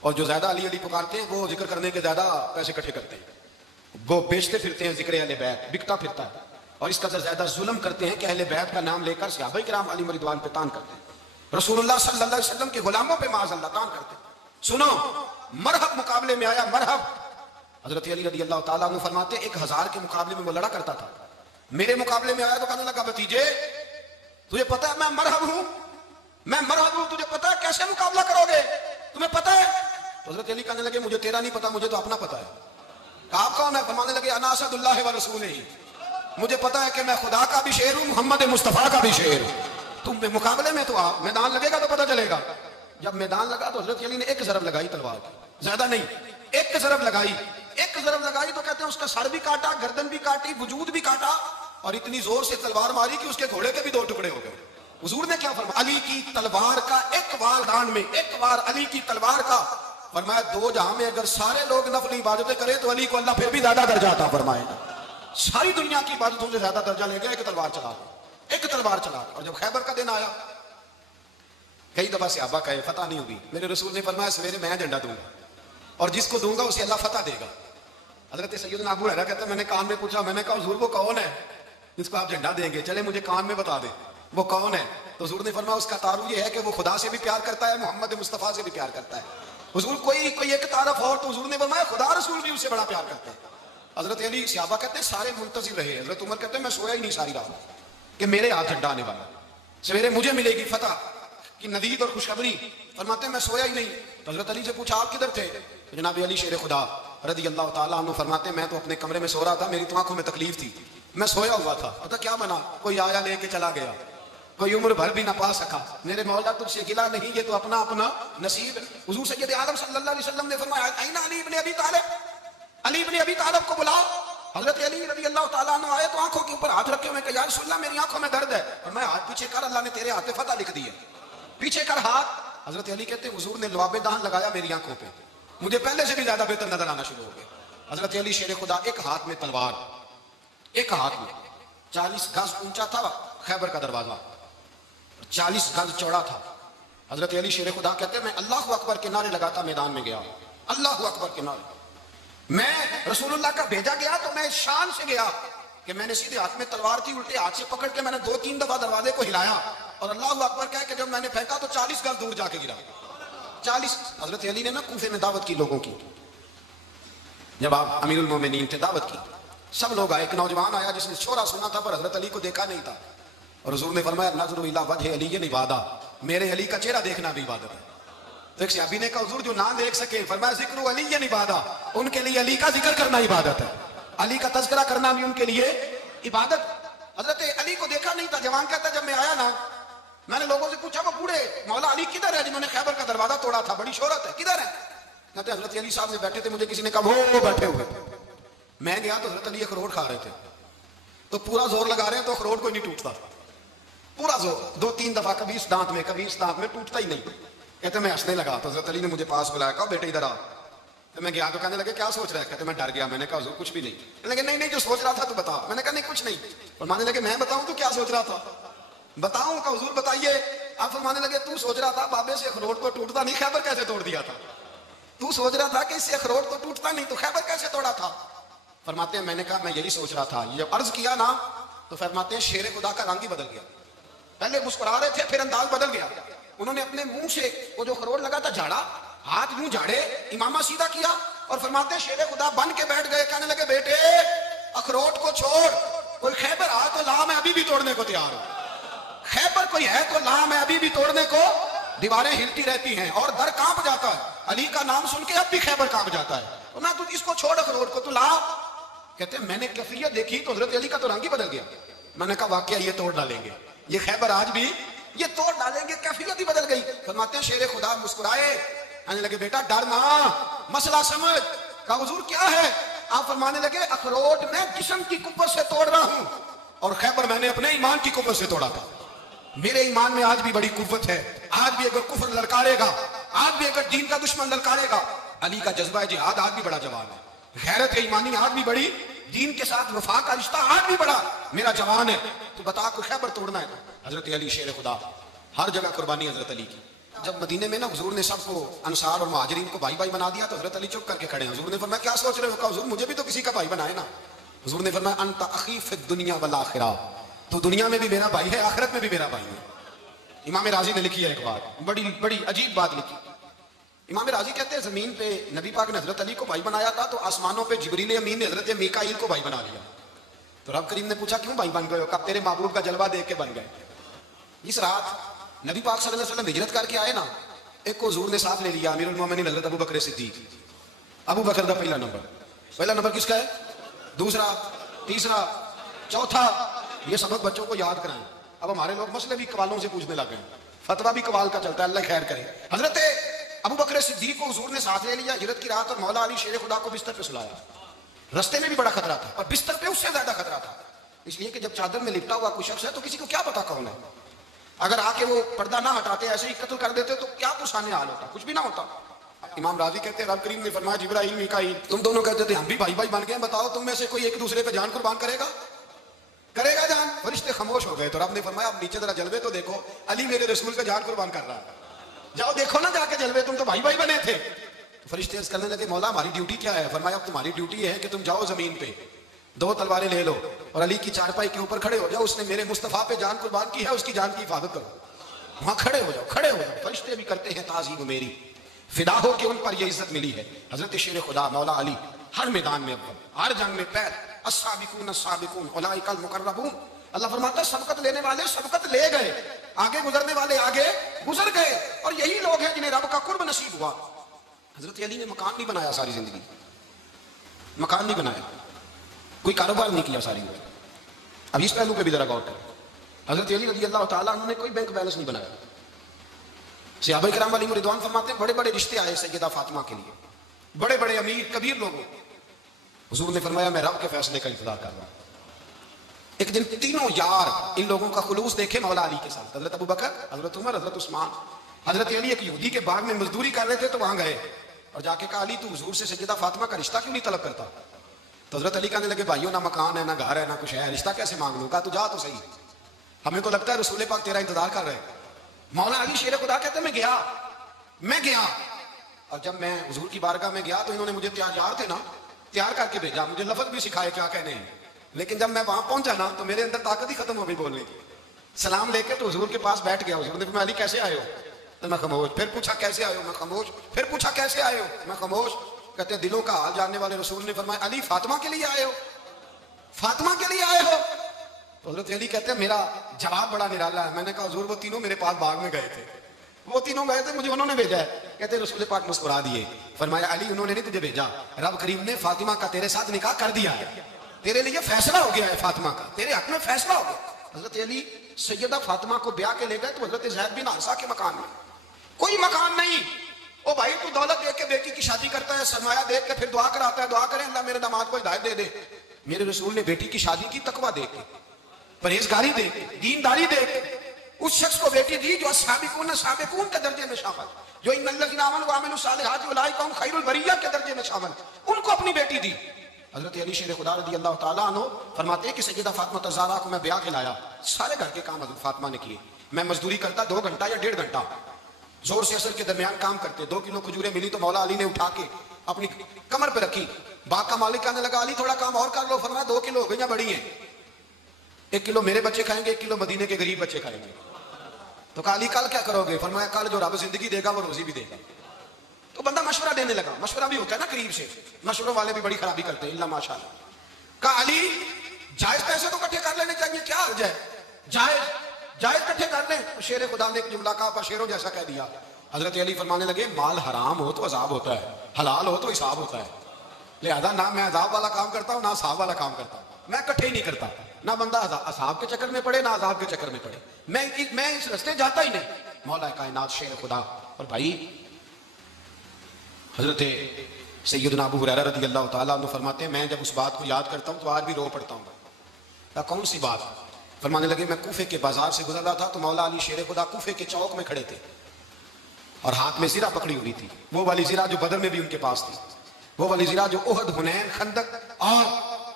اور جو زیادہ علی علی پکارتے ہیں وہ ذکر کرنے کے زیادہ پیسے اکٹھے کرتے ہیں، وہ بیچتے پھرتے ہیں ذکر اہل بیت، بکتا پھرتا ہے، اور اس کا زیادہ ظلم کرتے ہیں کہ اہل بیت کا نام لے کر صحابہ کرام علی رضوان پہ تان کرتے ہیں، رسول اللہ صلی اللہ علیہ وسلم کے غلاموں پہ معاذ اللہ تان کرتے ہیں۔ سنو مرحب مقابلے میں آیا، مرحب۔ حضرت علی رضی اللہ تعالیٰ عنہ فرماتے 1000 کے مقابلے میں وہ لڑا کرتا تھا، میرے مقابلے میں آیا تو کہنے لگا بھتیجے تجھے پتہ ہے میں مرحب ہوں، میں مرحب ہوں، تجھے پتہ ہے کیسے مقابلہ کرو گے، تمہیں پتہ ہے؟ تو حضرت علی کہنے لگے مجھے تیرا نہیں پتا، مجھے تو اپنا پتا ہے۔ آپ کون ہے؟ فرمانے لگے انا اسد اللہ و رسولہ، مجھے پتا ہے کہ میں خدا کا بھی شعر ہوں، محمد مصطفیٰ کا بھی شعر ہوں، تم مقابلے میں تو آپ، میدان لگے گا تو پتہ چلے گا۔ جب میدان لگا تو حضرت علی نے ایک ضرب لگائی تلوار کی، زیادہ نہیں، ایک ضرب لگائی تو کہتے ہیں اس کا سر بھی کاٹا، گردن بھی کاٹی، وجود بھی کاٹا، اور اتنی زور سے تلوار ماری کہ اس کے گھوڑے کے بھی 2 ٹکڑے ہو گئے۔ حضور نے کیا فرمایا؟ علی کی تلوار کا ایک وار دان میں، ایک وار علی کی تلوار کا، فرمایا 2 جہاں میں اگر سارے لوگ نفلی عبادتیں کریں تو علی کو اللہ پھر بھی زیادہ درجہ عطا فرمائے گا، ساری دنیا کی عبادتوں سے زیادہ درجہ لے گیا، ایک تلوار چلا۔ اور جب خیبر کا دن آیا، کئی دفعہ صحابہ کہے فتح نہیں ہوگی، میرے رسول نے فرمایا سویرے میں جھنڈا دوں گا، اور جس کو دوں گا اسے اللہ فتح دے گا۔ حضرت سیدنا ابو ہریرہ کہتا ہے میں نے کان میں پوچھا، میں نے کہا حضور وہ کون ہے جس کو آپ جھنڈا دیں گے؟ چلے مجھے کان میں بتا دیں وہ کون ہے۔ تو حضور نے فرمایا اس کا تعارف یہ ہے کہ وہ خدا سے بھی پیار کرتا ہے، محمد مصطفیٰ سے بھی پیار کرتا ہے۔ حضور کوئی ایک تعارف اور، تو حضور نے فرمایا خدا رسول بھی اس سے بڑا پیار کرتے ہیں۔ حضرت علی صحابہ کہتے ہیں سارے منتظر رہے، حضرت عمر کہتے ہیں میں سویا ہی نہیں ساری رات کہ میرے ہاتھ جھنڈا آنے والا، سویرے مجھے ملے گی فتح کی ندید اور خوشخبری۔ فرماتے ہیں میں سویا ہی نہیں۔ تو حضرت علی سے پوچھا آپ کدھر تھے؟ تو جناب علی شیر خدا رضی اللہ تعالیٰ عنہ فرماتے ہیں میں تو اپنے کمرے میں سو رہا تھا، میری تو آنکھوں میں تکلیف تھی، میں سویا ہوا تھا، پتہ کیا بنا؟ کوئی آیا لے کے چلا گیا، کوئی عمر بھر بھی نہ پا سکا، میرے مولا تجھ سے گلا نہیں، یہ تو اپنا اپنا نصیب ہے۔ حضور سید عالم صلی اللہ علیہ وسلم نے فرمایا این علی ابن ابی طالب، علی ابن ابی طالب کو بلاؤ۔ حضرت علی رضی اللہ تعالیٰ عنہ آئے تو آنکھوں کے اوپر ہاتھ رکھے ہوئے کہ یا رسول اللہ میری آنکھوں میں درد ہے، اور میں ہاتھ پیچھے کر، اللہ نے تیرے ہاتھ فتح لکھ دی ہے، پیچھے کر ہاتھ۔ حضرت علی کہتے ہیں حضور نے لعاب دہن لگایا میری آنکھوں پہ، مجھے پہلے سے بھی زیادہ بہتر نظر آنا شروع ہو گیا۔ حضرت علی شیر خدا ایک ہاتھ میں تلوار، ایک ہاتھ میں 40 گز اونچا تھا خیبر کا دروازہ، 40 گز چوڑا تھا۔ حضرت علی شیر خدا کہتے ہیں میں اللہ اکبر کے نعرے لگاتا میدان میں گیا، اللہ اکبر کے نعرے، میں رسول اللہ کا بھیجا گیا تو میں شان سے گیا کہ میں نے سیدھے ہاتھ میں تلوار تھی، الٹے ہاتھ سے پکڑ کے میں نے 2-3 دفعہ دروازے کو ہلایا اور اللہ اکبر کہہ کے جب میں نے پھینکا تو 40 گز دور جا کے گرا۔ 40۔ حضرت علی نے نا کوفے میں دعوت کی لوگوں کی، جب آپ امیر المومنین تھے دعوت کی، سب لوگ آئے۔ ایک نوجوان آیا جس نے شورا سنا تھا پر حضرت علی کو دیکھا نہیں تھا، اور حضور نے فرمایا نظر الی وجہ علی عبادہ، میرے علی کا چہرہ دیکھنا بھی عبادت ہے۔ تو ایک صحابی نے کہا حضور جو نہ دیکھ سکے، فرمایا ذکر علی عبادہ، ان کے لیے علی کا ذکر کرنا عبادت ہے، علی کا تذکرہ کرنا بھی ان کے لیے عبادت۔ حضرت علی کو دیکھا نہیں تھا۔ جوان کہتا جب میں آیا نا، میں نے لوگوں سے پوچھا وہ بوڑھے مولا علی کدھر ہے جنہوں نے خیبر کا دروازہ توڑا تھا، بڑی شہرت ہے، کدھر ہے؟ کہتے حضرت علی صاحب نے بیٹھے تھے، مجھے کسی نے کہا وہ بیٹھے ہوئے۔ میں گیا تو حضرت علی اخروٹ کھا رہے تھے، تو پورا زور لگا رہے ہیں تو اخروٹ کوئی نہیں ٹوٹتا، پورا زور 2-3 دفعہ، کبھی اس دانت میں کبھی اس دانت میں، ٹوٹتا ہی نہیں۔ کہتے میں ہنسنے لگا تو حضرت علی نے مجھے پاس بلایا، کہا بیٹے ادھر آ۔ تو میں گیا تو کہنے لگے کیا سوچ رہا ہے؟ کہتے میں ڈر گیا، میں نے کہا حضور کچھ بھی نہیں۔ کہنے لگے نہیں جو سوچ رہا تھا تو بتا۔ میں نے کہا نہیں کچھ نہیں۔ فرمانے لگے میں بتاؤں تو کیا سوچ رہا تھا؟ بتاؤں؟ کہ حضور بتائیے۔ آپ فرمانے لگے تو سوچ رہا تھا بابے سے اخروٹ کو ٹوٹتا نہیں، خیبر کیسے توڑ دیا تھا؟ تو سوچ رہا تھا کہ اس سے اخروٹ کو ٹوٹتا نہیں تو خیبر کیسے توڑا تھا؟ فرماتے ہیں میں نے کہا میں یہی سوچ رہا تھا۔ جب عرض کیا نا تو فرماتے ہیں شیر خدا کا رنگ ہی بدل گیا، پہلے مسکرا رہے تھے پھر انداز بدل گیا۔ انہوں نے اپنے منہ سے وہ جو خروٹ لگا تھا جھاڑا، ہاتھ یوں جھاڑے، امامہ سیدھا کیا اور فرماتے ہیں شیر خدا بن کے بیٹھ گئے۔ کہنے لگے بیٹے اخروٹ کو چھوڑ، کوئی خیبر آ تو لا، میں ابھی بھی توڑنے کو تیار ہوں۔ خیبر کوئی ہے تو لا، میں ابھی بھی توڑنے کو۔ دیواریں ہلتی رہتی ہیں اور در کانپ جاتا ہے، علی کا نام سن کے اب بھی خیبر کانپ جاتا ہے۔ تو میں تو اس کو چھوڑ اخروٹ کو تو لا۔ کہتے ہیں میں نے کیفیت دیکھی تو حضرت علی کا تو رنگ ہی بدل گیا۔ میں نے کہا واقعہ یہ توڑ ڈالیں گے، یہ خیبر آج بھی یہ توڑ ڈالیں گے، کیفیت ہی بدل گئی۔ فرماتے ہیں شیر خدا مسکرائے، کہنے لگے بیٹا ڈر نہ، مسئلہ سمجھ۔ کہا حضور کیا ہے؟ آپ فرمانے لگے اخروٹ میں جسم کی قوت سے توڑ رہا ہوں اور خیبر میں نے اپنے ایمان کی قوت سے توڑا تھا۔ میرے ایمان میں آج بھی بڑی قوت ہے، آج بھی اگر کفر للکارے گا، آج بھی اگر دین کا دشمن للکارے گا، علی کا جذبہ جہاد آج بھی بڑا جوان ہے، غیرت ایمانی آج بھی بڑی، دین کے ساتھ وفا کا رشتہ آج بھی بڑا میرا جوان ہے۔ تو بتا کوئی خیبر توڑنا ہے؟ حضرت علی شیر خدا، ہر جگہ قربانی حضرت علی کی۔ جب مدینے میں نا حضور نے سب کو انصار اور مہاجرین کو بھائی بھائی بنا دیا تو حضرت علی چپ کر کے کھڑے ہیں۔ حضور نے فرمایا کیا سوچ رہے ہو؟ کہا حضور مجھے بھی تو کسی کا بھائی بنائے نا۔ حضور نے فرمایا انت اخی فی الدنیا والآخرہ، تو دنیا میں بھی میرا بھائی ہے، آخرت میں بھی میرا بھائی ہے۔ امام راضی نے لکھی ہے ایک بات، بڑی عجیب بات لکھی۔ امام راضی کہتے ہیں زمین پہ نبی پاک نے حضرت علی کو بھائی بنایا تھا تو آسمانوں پہ جبریل امین نے حضرت میکائیل کو بھائی بنا لیا۔ تو رب کریم نے پوچھا کیوں بھائی بن گئے ہو؟ کہا تیرے محبوب کا جلوہ دیکھ کے بن گئے۔ اس رات نبی پاک صلی اللہ علیہ وسلم ہجرت کر کے آئے نا، ایک کو حضور نے ساتھ لے لیا، امیر المومنین حضرت ابو بکر صدیق۔ ابو بکر کا پہلا نمبر کس کا ہے؟ دوسرا، تیسرا، چوتھا، یہ سبق بچوں کو یاد کرائیں۔ اب ہمارے لوگ مسئلے بھی قوالوں سے پوچھنے لگ گئے، فتویٰ بھی قوال کا چلتا ہے، اللہ خیر کرے۔ حضرت ابو بکر صدیق کو حضور نے ساتھ لے لیا ہجرت کی رات، اور مولا علی شیر خدا کو بستر پہ سلایا۔ رستے میں بھی بڑا خطرہ تھا اور بستر پہ اس سے زیادہ خطرہ تھا، اس لیے کہ جب چادر میں لپٹا ہوا کوئی شخص ہے تو کسی کو کیا پتا کون ہے، اگر آ کے وہ پردہ نہ ہٹاتے ایسے ہی قتل کر دیتے تو کیا پرسانے حال ہوتا، کچھ بھی نہ ہوتا۔ امام راضی کہتے ہیں رب کریم نے فرمایا جبرائیل میکائیل تم دونوں کہتے تھے ہم بھی بھائی بن گئے ہیں، بتاؤ تم میں سے کوئی ایک دوسرے پہ جان قربان کرے گا جان؟ فرشتے خاموش ہو گئے تو رب نے فرمایا اب نیچے ذرا جلوے تو دیکھو، علی میرے رسول کا جان قربان کر رہا ہے، جاؤ دیکھو نا جا کے جلوے، تم تو بھائی بنے تھے۔ تو فرشتے عرض کرنے لگے مولا ہماری ڈیوٹی کیا ہے؟ فرمایا اب تمہاری ڈیوٹی ہے کہ تم جاؤ زمین پہ 2 تلواریں لے لو اور علی کی چارپائی کے اوپر کھڑے ہو جاؤ، اس نے میرے مصطفیٰ پہ جان قربان کی ہے، اس کی جان کی حفاظت کرو، وہاں کھڑے ہو جاؤ۔ فرشتے بھی کرتے ہیں تعظیم میری، فدا ہو کہ ان پر یہ عزت ملی ہے۔ حضرت شیر خدا مولا علی ہر میدان میں اول، ہر جنگ میں پیر، السابقون السابقون اولئک المقربون۔ اللہ فرماتا ہے سبقت لینے والے سبقت لے گئے، آگے گزرنے والے آگے گزر گئے، اور یہی لوگ ہیں جنہیں رب کا قرب نصیب ہوا۔ حضرت علی نے مکان نہیں بنایا ساری زندگی، مکان نہیں بنایا، کوئی کاروبار نہیں کیا ساری زندگی۔ اب اس پہلو پہ بھی ذرا غور کریں، حضرت علی رضی اللہ تعالیٰ عنہ نے کوئی بینک بیلنس نہیں بنایا۔ صحابہ کرام علیہم رضوان فرماتے ہیں بڑے بڑے رشتے آئے سیدہ فاطمہ کے لیے، بڑے بڑے امیر کبیر لوگوں، حضور نے فرمایا میں رب کے فیصلے کا انتظار کر رہا ہوں۔ ایک دن تینوں یار ان لوگوں کا خلوص دیکھے مولا علی کے ساتھ، حضرت ابوبکر، حضرت عمر، حضرت عثمان۔ حضرت علی ایک یہودی کے باغ میں مزدوری کر رہے تھے تو وہاں گئے اور جا کے کہا علی تو حضور سے سیدہ فاطمہ کا رشتہ کیوں نہیں طلب کرتا؟ تو حضرت علی کہنے لگے بھائیوں نہ مکان ہے نہ گھر ہے نہ کچھ ہے، رشتہ کیسے مانگ لوں؟ کہا تو جا تو صحیح، ہمیں تو لگتا ہے رسول پاک تیرا انتظار کر رہے ہیں۔ مولا علی شیر خدا کہتے ہیں میں گیا اور جب میں حضور کی بارگاہ میں گیا تو انہوں نے مجھے تیار تھے نا، تیار کر کے بھیجا، مجھے لفظ بھی سکھائے کیا کہنے ہیں، لیکن جب میں وہاں پہنچا نا تو میرے اندر طاقت ہی ختم ہو گئی بولنے کی۔ سلام لے کے تو حضور کے پاس بیٹھ گیا، حضور نے فرمایا علی کیسے آئے ہو؟ تو میں خاموش، پھر پوچھا کیسے آئے ہو؟ میں خاموش، پھر پوچھا کیسے آئے ہو؟ میں خاموش۔ کہتے ہیں دلوں کا حال جاننے والے رسول نے فرمایا علی فاطمہ کے لیے آئے ہو؟ فاطمہ کے لیے آئے ہو؟ تو حضرت علی کہتے ہیں میرا جواب بڑا نرالا ہے۔ میں نے کہا حضور وہ تینوں میرے پاس باغ میں گئے تھے، وہ تینوں گئے تھے، مجھے انہوں نے بھیجا ہے۔ کہتے ہیں رسول پاک مسکرا دیے، فرمایا علی انہوں نے نہیں تجھے بھیجا، رب کریم نے فاطمہ کا تیرے ساتھ نکاح کر دیا ہے، تیرے لیے فیصلہ ہو گیا ہے، فاطمہ کا تیرے حق میں فیصلہ ہو گیا۔ حضرت علی سیدہ فاطمہ کو بیاہ کے لے گئے تو حضرت زید بن حارثہ کے مکان میں، کوئی مکان نہیں۔ او بھائی تو دولت دیکھ کے بیٹی کی شادی کرتا ہے، سرمایہ دیکھ کے پھر دعا کراتا ہے، دعا کریں اللہ میرے داماد کو ہدایت دے دے۔ میرے رسول نے بیٹی کی شادی کی تقویٰ دیکھ کے، پرہیزگاری دیکھ کے، دینداری دیکھ کے، اس شخص کو بیٹی دی جو سابقون سابقون کے درجے میں شامل، جو ان الذین آمنوا وعملوا الصالحات اولئک هم خیر البریہ کے درجے میں شامل، ان کو اپنی بیٹی دی۔ حضرت علی شیر خدا رضی اللہ تعالیٰ عنہ فرماتے ہیں کہ سیدہ فاطمہ الزہرا کو میں بیاہ کے لایا، سارے گھر کے کام حضرت فاطمہ نے کیے، میں مزدوری کرتا 2 گھنٹہ یا 1.5 گھنٹہ، زور سے اثر کے درمیان کام کرتے، 2 کلو کھجوریں ملی تو مولا علی نے اٹھا کے اپنی کمر پہ رکھی، باغ کا مالک کہنے لگا علی تھوڑا کام اور کر لو، فرمایا 2 کلو ہو گئی ہیں، بڑی ہیں، 1 کلو میرے بچے کھائیں گے، 1 کلو مدینے کے غریب بچے کھائیں گے۔ تو کہا علی کل کیا کرو گے؟ فرمایا کل جو رب زندگی دے گا وہ روزی بھی دے گا۔ تو بندہ مشورہ دینے لگا، مشورہ بھی ہوتا ہے نا قریب سے، مشوروں والے بھی بڑی خرابی کرتے ہیں، اللہ ماشاء اللہ۔ کہا علی جائز پیسے تو کٹھے کر لینے چاہیے، کیا حرج ہے، جائز کٹھے کر لیں۔ شیر خدا نے ایک جملہ کہا پر شیروں جیسا کہہ دیا۔ حضرت علی فرمانے لگے مال حرام ہو تو عذاب ہوتا ہے، حلال ہو تو حساب ہوتا ہے، لہذا نہ میں عذاب والا کام کرتا ہوں نہ حساب والا کام کرتا ہوں، میں کٹھے ہی نہیں کرتا، نہ بندہ عذاب کے چکر میں پڑے نہ عذاب کے چکر میں پڑے، میں اس رستے جاتا ہی نہیں۔ مولا کائنات شیر خدا۔ اور بھائی حضرت سیدنا ابو ہریرہ رضی اللہ تعالیٰ عنہ فرماتے ہیں میں جب اس بات کو یاد کرتا ہوں تو آج بھی رو پڑتا ہوں۔ کہا کون سی بات؟ فرمانے لگے میں کوفے کے بازار سے گزر رہا تھا تو مولا علی شیر خدا کوفے کے چوک میں کھڑے تھے اور ہاتھ میں زرہ پکڑی ہوئی تھی، وہ والی زرہ جو بدر میں بھی ان کے پاس تھی، وہ والی زرہ جو احد حنین خندق اور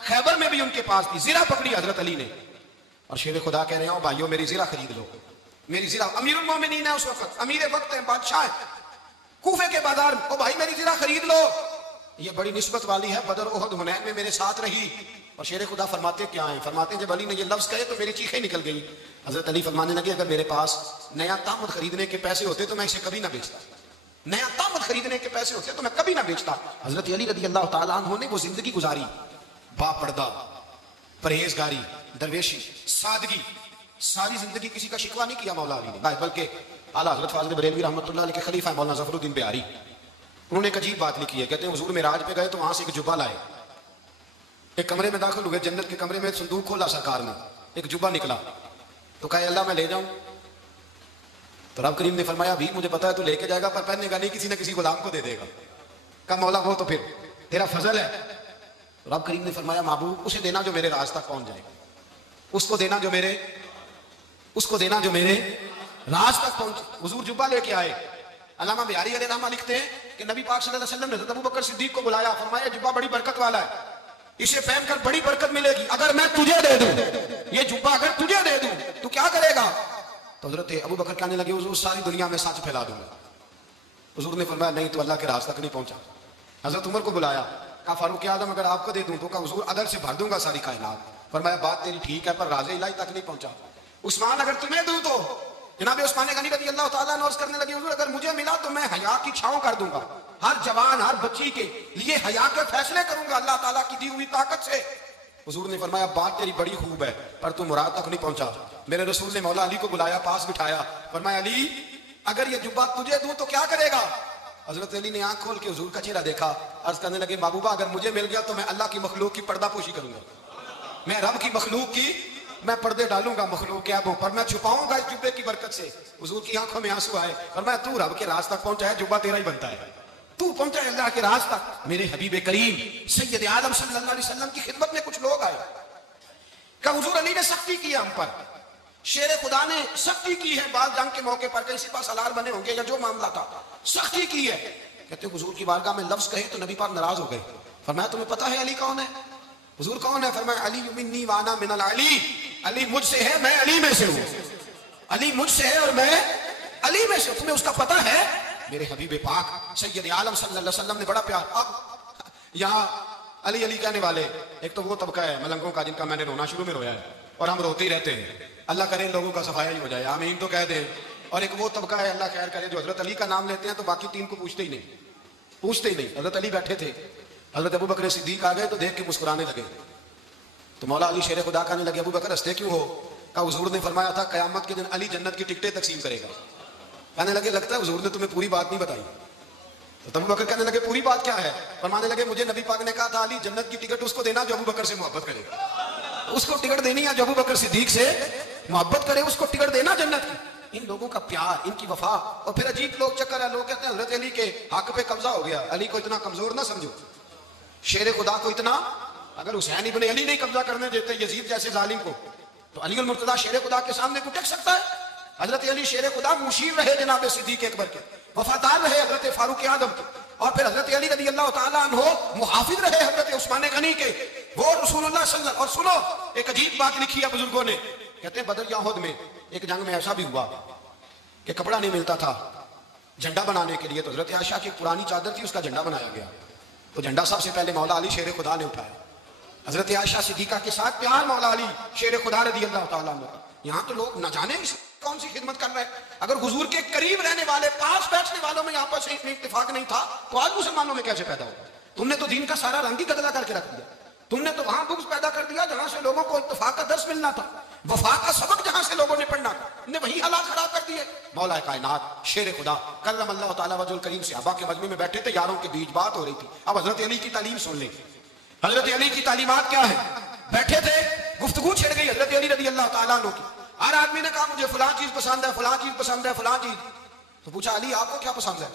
خیبر میں بھی ان کے پاس تھی، زرہ پکڑی حضرت علی نے۔ اور شیر خدا کہہ رہے ہیں بھائیو میری زرہ خرید لو، میری زرہ، امیر المومنین ہے اس وقت، امیر وقت ہے، بادشاہ ہے کوفے کے بازار میں، او بھائی میری زرہ خرید لو، یہ بڑی نسبت والی ہے، بدر احد حنین میں میرے ساتھ رہی۔ اور شیر خدا فرماتے کیا ہیں؟ فرماتے ہیں جب علی نے یہ لفظ کہے تو میری چیخیں نکل گئی۔ حضرت علی فرمانے لگے اگر میرے پاس نیا تامت خریدنے کے پیسے ہوتے تو میں اسے کبھی نہ بیچتا، نیا تامت خریدنے کے پیسے ہوتے تو میں کبھی نہ بیچتا۔ حضرت علی رضی اللہ تعالیٰ عنہ نے وہ زندگی گزاری، با پردہ، پرہیزگاری، درویشی، سادگی، ساری زندگی کسی کا شکوہ نہیں کیا مولا علی نے، بلکہ اعلیٰ حضرت فاضل بریلوی رحمۃ اللہ علیہ کے خلیفہ مولانا ظفر الدین بہاری، انہوں نے ایک عجیب بات لکھی ہے، کہتے ہیں حضور معراج پہ گئے تو وہاں سے ایک جبہ لائے، ایک کمرے میں داخل ہوئے، جنت کے کمرے میں صندوق کھولا سرکار نے، ایک جبہ نکلا تو کہا اللہ میں لے جاؤں؟ تو رب کریم نے فرمایا بھی مجھے پتا ہے تو لے کے جائے گا پر پہننے گا نہیں، کسی نہ کسی غلام کو دے دے گا۔ کہا مولا وہ تو پھر تیرا فضل ہے۔ رب کریم نے فرمایا محبوب اسے دینا جو میرے راز تک پہنچ جائے، اس کو دینا جو میرے راز تک پہنچ۔ حضور جبہ لے کے آئے، علامہ بہاری علیہ رحمہ لکھتے ہیں کہ نبی پاک صلی اللہ علیہ وسلم نے حضرت ابوبکر صدیق کو بلایا، فرمایا جبہ بڑی برکت والا ہے، اسے پہن کر بڑی برکت ملے گی، اگر میں تجھے دے دوں یہ جبہ، اگر تجھے دے دوں تو کیا کرے گا؟ تو حضرت ابوبکر کہنے لگے حضور ساری دنیا میں سچ پھیلا دوں گا۔ حضور نے فرمایا نہیں تو اللہ کے راز تک نہیں پہنچا۔ حضرت عمر کو بلایا، کہا فاروق اعظم اگر آپ کو دے دوں تو کہا حضور عدل سے بھر دوں گا ساری کائنات۔ فرمایا بات تیری ٹھیک ہے پر راز الہی تک نہیں پہنچا۔ عثمان اگر تمہیں دوں تو جناب عثمان غنی رضی اللہ تعالیٰ عنہ عرض کرنے لگے حضور اگر مجھے ملا تو میں حیا کی چھاؤں کر دوں گا، ہر جوان ہر بچی کے لیے حیا کے فیصلے کروں گا اللہ تعالیٰ کی دی ہوئی طاقت سے۔ حضور نے فرمایا بات تیری بڑی خوب ہے پر تو مراد تک نہیں پہنچا۔ میرے رسول نے مولا علی کو بلایا، پاس بٹھایا، فرمایا علی اگر یہ جبہ تجھے دوں تو کیا کرے گا؟ حضرت علی نے آنکھ کھول کے حضور کا چہرہ دیکھا، عرض کرنے لگے محبوبہ اگر مجھے مل گیا تو میں اللہ کی مخلوق کی پردہ پوشی کروں گا، میں رب کی مخلوق کی میں پردے ڈالوں گا مخلوق کے عیبوں پر، میں چھپاؤں گا اس جبے کی برکت سے۔ حضور کی آنکھوں میں آنسو آئے، فرمایا تو رب کے راز تک پہنچا ہے، جبہ تیرا ہی بنتا ہے، تو پہنچا ہے اللہ کے راز تک۔ میرے حبیب کریم سید عالم صلی اللہ علیہ وسلم کی خدمت میں کچھ لوگ آئے کہ حضور علی نے سختی کی ہم پر، شیر خدا نے سختی کی ہے، بعض جنگ کے موقع پر کہیں سپاہ سالار بنے ہوں گے یا جو معاملہ تھا سختی کی ہے۔ کہتے ہیں حضور کی بارگاہ میں لفظ کہے تو نبی پاک ناراض ہو گئے۔ فرمایا تمہیں پتہ ہے علی کون ہے؟ حضور کون ہے؟ فرمایا علی منی وانا من العلی، علی مجھ سے ہے میں علی میں سے ہوں، علی مجھ سے ہے اور میں علی میں سے ہوں، تمہیں اس کا پتہ ہے؟ میرے حبیب پاک سید عالم صلی اللہ علیہ وسلم نے بڑا پیار، اب یہاں علی علی کہنے والے ایک تو وہ طبقہ ہے ملنگوں کا جن کا میں نے رونا شروع میں رویا ہے اور ہم روتے ہی رہتے ہیں، اللہ کرے ان لوگوں کا صفایا ہی ہو جائے، آمین تو کہہ دیں۔ اور ایک وہ طبقہ ہے اللہ خیر کرے جو حضرت علی کا نام لیتے ہیں تو باقی تین کو پوچھتے ہی نہیں۔ حضرت علی بیٹھے تھے، حضرت ابو بکر صدیق آ گئے تو دیکھ کے مسکرانے لگے، تو مولا علی شیر خدا کہنے لگے ابو بکر ہنستے کیوں ہو؟ کہا حضور نے فرمایا تھا قیامت کے دن علی جنت کی ٹکٹیں تقسیم کرے گا۔ کہنے لگے لگتا ہے حضور نے تمہیں پوری بات نہیں بتائی۔ تو ابو بکر کہنے لگے پوری بات کیا ہے؟ فرمانے لگے مجھے نبی پاک نے کہا تھا علی جنت کی ٹکٹ اس کو دینا جو ابو بکر سے محبت کرے گا، اس کو ٹکٹ دینی ہے جو ابو بکر صدیق سے محبت کرے، اس کو ٹکٹ دینا جنت کی۔ ان لوگوں کا پیار، ان کی وفا، اور پھر عجیب لوگ چکر ہے، لوگ کہتے ہیں حضرت علی کے حق پہ قبضہ ہو گیا، علی کو اتنا کمزور نہ سمجھو، شیر خدا کو اتنا، اگر حسین ابن علی نہیں قبضہ کرنے دیتے یزید جیسے ظالم کو، تو علی المرتضیٰ شیر خدا کے سامنے کو ٹک سکتا ہے؟ حضرت علی شیر خدا مشیر رہے جناب صدیق اکبر کے، وفادار رہے حضرت فاروق اعظم کے، اور پھر حضرت علی رضی اللہ تعالیٰ عنہ محافظ رہے حضرت عثمان غنی کے، وہ رسول اللہ صلی اللہ علیہ وسلم۔ اور سنو ایک عجیب بات لکھی ہے بزرگوں نے، کہتے ہیں بدر یا احد میں ایک جنگ میں ایسا بھی ہوا کہ کپڑا نہیں ملتا تھا جھنڈا بنانے کے لیے، تو حضرت عائشہ کی پرانی چادر تھی، اس کا جھنڈا بنایا گیا، تو جھنڈا سب سے پہلے مولا علی شیر خدا نے اٹھایا۔ حضرت عائشہ صدیقہ کے ساتھ پیار مولا علی شیر خدا رضی اللہ تعالیٰ عنہ کا۔ یہاں تو لوگ نہ جانے کون سی خدمت کر رہے ہیں، اگر حضور کے قریب رہنے والے پاس بیٹھنے والوں میں آپس میں اتفاق نہیں تھا تو آج مسلمانوں میں کیسے پیدا ہوا؟ تم نے تو دین کا سارا رنگ ہی گدلا کر کے رکھ دیا، تم نے تو وہاں بغض پیدا کر دیا جہاں سے لوگوں کو اتفاق کا درس ملنا تھا، وفا کا سبق جہاں سے لوگوں نے پڑھنا تھا، تم نے وہی حالات خراب کر دیے۔ مولا کائنات شیر خدا کرم اللہ تعالیٰ وجہ الکریم صحابہ کے مجمع میں بیٹھے تھے، یاروں کے بیچ بات ہو رہی تھی۔ اب حضرت علی کی تعلیم سن لیں، حضرت علی کی تعلیمات کیا ہے؟ بیٹھے تھے، گفتگو چھڑ گئی حضرت علی رضی اللہ تعالیٰ عنہ کی، ہر آدمی نے کہا مجھے فلاں چیز پسند ہے، فلاں چیز پسند ہے، فلاں چیز، تو پوچھا علی آپ کو کیا پسند ہے؟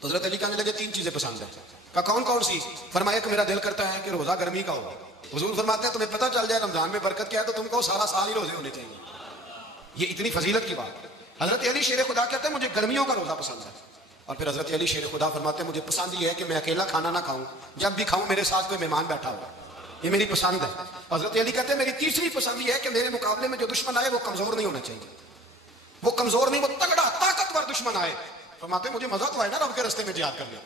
تو حضرت علی کہنے لگے تین چیزیں پسند ہیں۔ کہا کون کون سی؟ فرمایا کہ میرا دل کرتا ہے کہ روزہ گرمی کا ہو۔ حضور فرماتے ہیں تمہیں پتہ چل جائے رمضان میں برکت کیا ہے تو تم کو سارا سال ہی روزے ہونے چاہیے، یہ اتنی فضیلت کی بات۔ حضرت علی شیر خدا کہتے ہیں مجھے گرمیوں کا روزہ پسند ہے، اور پھر حضرت علی شیر خدا فرماتے ہیں مجھے پسند یہ ہے کہ میں اکیلا کھانا نہ کھاؤں، جب بھی کھاؤں میرے ساتھ کوئی مہمان بیٹھا ہوا، یہ میری پسند ہے۔ حضرت علی کہتے ہیں میری تیسری پسند یہ ہے کہ میرے مقابلے میں جو دشمن آئے وہ کمزور نہیں ہونا چاہیے، وہ کمزور نہیں، وہ تگڑا طاقتور دشمن آئے۔ فرماتے ہیں مجھے مزہ تو آئے نا رب کے رستے میں جہاد کرنے،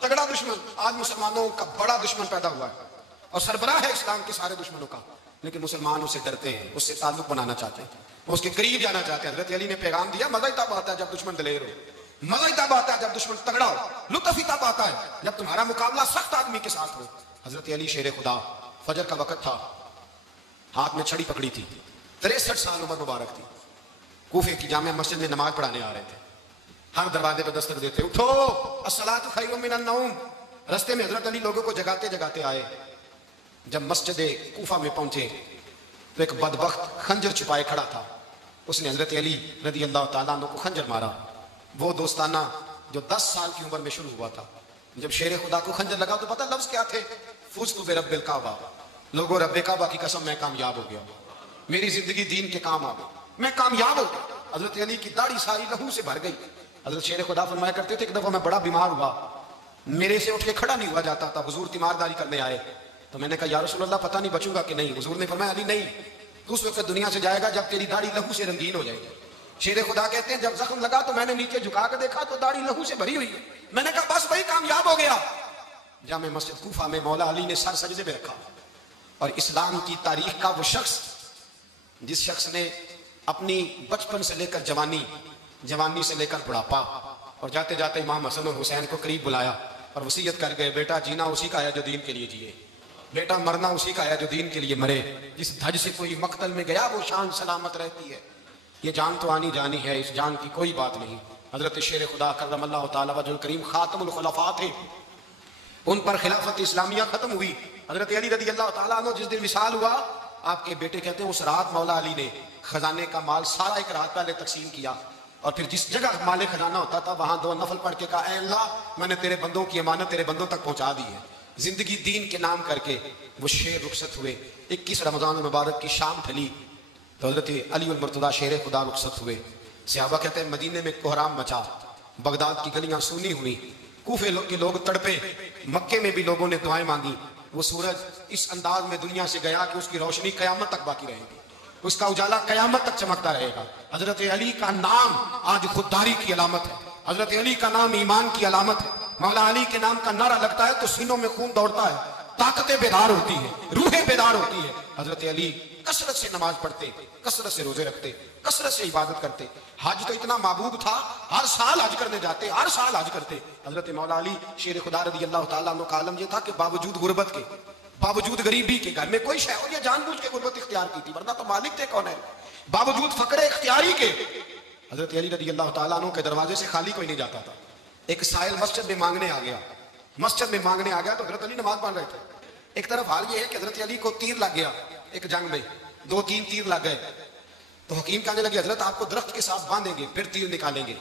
تگڑا دشمن۔ آج مسلمانوں کا بڑا دشمن پیدا ہوا ہے اور سربراہ ہے اسلام کے سارے دشمنوں کا، لیکن مسلمان اسے ڈرتے ہیں، اس سے تعلق بنانا چاہتے ہیں، وہ اس کے قریب جانا چاہتے ہیں۔ حضرت علی نے پیغام دیا مزہ ہی تب آتا ہے جب دشمن دلیر ہو، مزہ ہی تب آتا ہے جب دشمن تگڑا ہو، لطف ہی تب آتا ہے جب تمہارا مقابلہ سخت آدمی کے ساتھ ہو۔ حضرت علی شیر خدا، فجر کا وقت تھا، ہاتھ میں چھڑی پکڑی تھی، 63 سال عمر مبارک تھی، کوفے کی جامع مسجد میں نماز پڑھانے آ رہے تھے، ہر دروازے پہ دستک دیتے اٹھو الصلاۃ خیر من النوم۔ رستے میں حضرت علی لوگوں کو جگاتے جگاتے آئے، جب مسجد کوفہ میں پہنچے تو ایک بدبخت خنجر چھپائے کھڑا تھا، اس نے حضرت علی رضی اللہ تعالیٰ عنہ کو خنجر مارا، وہ دوستانہ جو 10 سال کی عمر میں شروع ہوا تھا۔ جب شیر خدا کو خنجر لگا تو پتہ لفظ کیا تھے؟ فزت برب الکعبہ، لوگوں رب کعبہ کی قسم میں کامیاب ہو گیا، میری زندگی دین کے کام آ گئی، میں کامیاب ہو گیا۔ حضرت علی کی داڑھی ساری لہو سے بھر گئی۔ حضرت شیر خدا فرمایا کرتے تھے ایک دفعہ میں بڑا بیمار ہوا، میرے سے اٹھ کے کھڑا نہیں ہوا جاتا تھا، حضور تیمارداری کرنے آئے تو میں نے کہا یا رسول اللہ پتہ نہیں بچوں گا کہ نہیں؟ حضور نے فرمایا علی نہیں، تو اس وقت دنیا سے جائے گا جب تیری داڑھی لہو سے رنگین ہو جائے گی۔ شیر خدا کہتے ہیں جب زخم لگا تو میں نے نیچے جھکا کے دیکھا تو داڑھی لہو سے بھری ہوئی ہے، میں نے کہا بس بھائی کامیاب ہو گیا۔ جامع مسجد کوفہ میں مولا علی نے سر سجدے میں رکھا، اور اسلام کی تاریخ کا وہ شخص جس شخص نے اپنی بچپن سے لے کر جوانی سے لے کر بڑھاپا، اور جاتے جاتے امام حسن اور حسین کو قریب بلایا اور وصیت کر گئے بیٹا جینا اسی کا ہے جو دین کے لیے جیے، بیٹا مرنا اسی کا ہے جو دین کے لیے مرے، جس دھج سے کوئی مقتل میں گیا وہ شان سلامت رہتی ہے، یہ جان تو آنی جانی ہے، اس جان کی کوئی بات نہیں۔ حضرت شیر خدا کرم اللہ تعالیٰ وجہ الکریم خاتم الخلفاء تھے، ان پر خلافت اسلامیہ ختم ہوئی۔ حضرت علی رضی اللہ تعالیٰ عنہ جس دن وصال ہوا، آپ کے بیٹے کہتے ہیں اس رات مولا علی نے خزانے کا مال سارا ایک رات پہلے تقسیم کیا، اور پھر جس جگہ مال خزانہ ہوتا تھا وہاں 2 نفل پڑھ کے کہا اے اللہ میں نے تیرے بندوں کی امانت تیرے بندوں تک پہنچا دی ہے، زندگی دین کے نام کر کے وہ شیر رخصت ہوئے۔ 21 رمضان المبارک کی شام ڈھلی تو حضرت علی المرتضیٰ شیر خدا رخصت ہوئے۔ صحابہ کہتے ہیں مدینے میں کوہرام مچا، بغداد کی گلیاں سونی ہوئی، کوفے کے لوگ تڑپے، مکے میں بھی لوگوں نے دعائیں مانگی۔ وہ سورج اس انداز میں دنیا سے گیا کہ اس کی روشنی قیامت تک باقی رہے گی، اس کا اجالا قیامت تک چمکتا رہے گا۔ حضرت علی کا نام آج خودداری کی علامت ہے، حضرت علی کا نام ایمان کی علامت ہے۔ مولا علی کے نام کا نعرہ لگتا ہے تو سینوں میں خون دوڑتا ہے، طاقتیں بیدار ہوتی ہیں، روحیں بیدار ہوتی ہیں۔ حضرت علی کثرت سے نماز پڑھتے، کثرت سے روزے رکھتے، کثرت سے عبادت کرتے۔ حج تو اتنا محبوب تھا، ہر سال حج کرنے جاتے، ہر سال حج کرتے۔ حضرت مولا علی شیر خدا رضی اللہ تعالیٰ عنہ کا عالم یہ تھا کہ باوجود غربت کے، باوجود غریبی کے، گھر میں کوئی شے ہو، یہ جان بوجھ کے غربت اختیار کی تھی، ورنہ تو مالک تھے کون ہے، باوجود فقر اختیاری کے حضرت علی رضی اللہ تعالیٰ عنہ کے دروازے سے خالی کوئی نہیں جاتا تھا۔ ایک سائل مسجد میں مانگنے آ گیا، مسجد میں مانگنے آ گیا تو حضرت علی نماز پڑھ رہے تھے۔ ایک طرف حال یہ ہے کہ حضرت علی کو تیر لگ گیا، ایک جنگ میں 2-3 تیر لگ گئے، تو حکیم کہنے لگے حضرت آپ کو درخت کے ساتھ باندھیں گے پھر تیر نکالیں گے،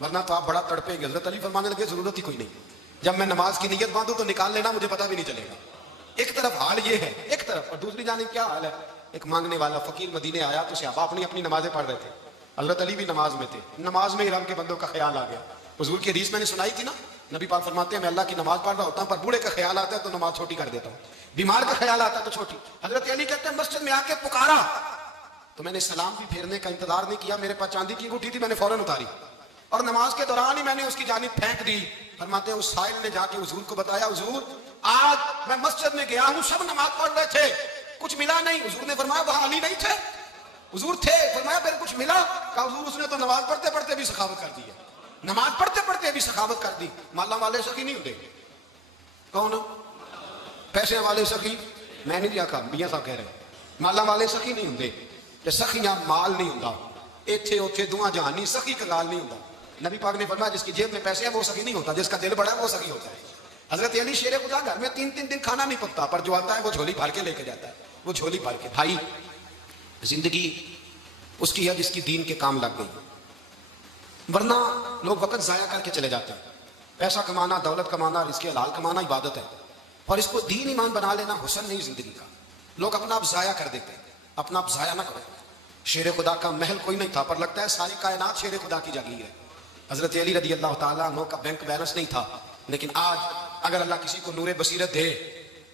ورنہ تو آپ بڑا تڑپیں گے۔ حضرت علی فرمانے لگے ضرورت ہی کوئی نہیں، جب میں نماز کی نیت باندھوں تو نکال لینا، مجھے پتہ بھی نہیں چلے گا۔ ایک طرف حال یہ ہے، ایک طرف، اور دوسری جانب کیا حال ہے، ایک مانگنے والا فقیر مدینے آیا تو صحابہ اپنی اپنی نمازیں پڑھ رہے تھے، حضرت علی بھی نماز میں تھے۔ نماز میں ہی رب کے بندوں کا خیال آ گیا۔ حضور کی حدیث میں نے سنائی تھی نا، نبی پاک فرماتے ہیں میں اللہ کی نماز پڑھ رہا ہوتا ہوں، پر بوڑھے کا خیال آتا ہے تو نماز چھوٹی کر دیتا ہوں، بیمار کا خیال آتا ہے تو چھوٹی۔ حضرت علی کہتے ہیں مسجد میں آ کے پکارا تو میں نے سلام بھی پھیرنے کا انتظار نہیں کیا، میرے پاس چاندی کی انگوٹھی تھی، میں نے فوراً اتاری اور نماز کے دوران ہی میں نے اس کی جانب پھینک دی۔ فرماتے ہیں اس سائل نے جا کے حضور کو بتایا، حضور آج میں مسجد میں گیا ہوں، سب نماز پڑھ رہے تھے، کچھ ملا نہیں۔ حضور نے فرمایا وہاں علی نہیں تھے؟ حضور تھے۔ فرمایا پھر کچھ ملا؟ کہا حضور اس نے تو نماز پڑھتے پڑھتے بھی سخاوت کر دی ہے، نماز پڑھتے پڑھتے بھی سخاوت کر دی۔ مالا والے سخی نہیں ہوتے، کون پیسے والے سخی؟ میں نہیں کہا، میاں صاحب کہہ رہے ہیں مالا والے سخی نہیں ہوتے، کہ سخیاں مال نہیں ہوتا، ایتھے اوتھے دعا جہانی سخی کا گال نہیں ہوتا۔ نبی پاک نے فرمایا جس کی جیب میں پیسے ہیں وہ سخی نہیں ہوتا، جس کا دل بڑا ہے وہ سخی ہوتا ہے۔ حضرت علی شیر خدا گھر میں 3 دن کھانا نہیں پکتا، پر جو آتا ہے وہ جھولی بھر کے لے کے جاتا ہے، وہ جھولی بھر کے۔ بھائی زندگی اس کی ہے جس کی دین کے کام لگ گئی، ورنہ لوگ وقت ضائع کر کے چلے جاتے ہیں۔ پیسہ کمانا، دولت کمانا، رزق حلال کمانا عبادت ہے، اور اس کو دین ایمان بنا لینا حسن نہیں زندگی کا۔ لوگ اپنا آپ ضائع کر دیتے ہیں، اپنا آپ ضائع نہ کرو۔ شیر خدا کا محل کوئی نہیں تھا، پر لگتا ہے ساری کائنات شیر خدا کی جاگیر ہے۔ حضرت علی رضی اللہ تعالیٰ عنہ کا بینک بیلنس نہیں تھا، لیکن آج اگر اللہ کسی کو نور بصیرت دے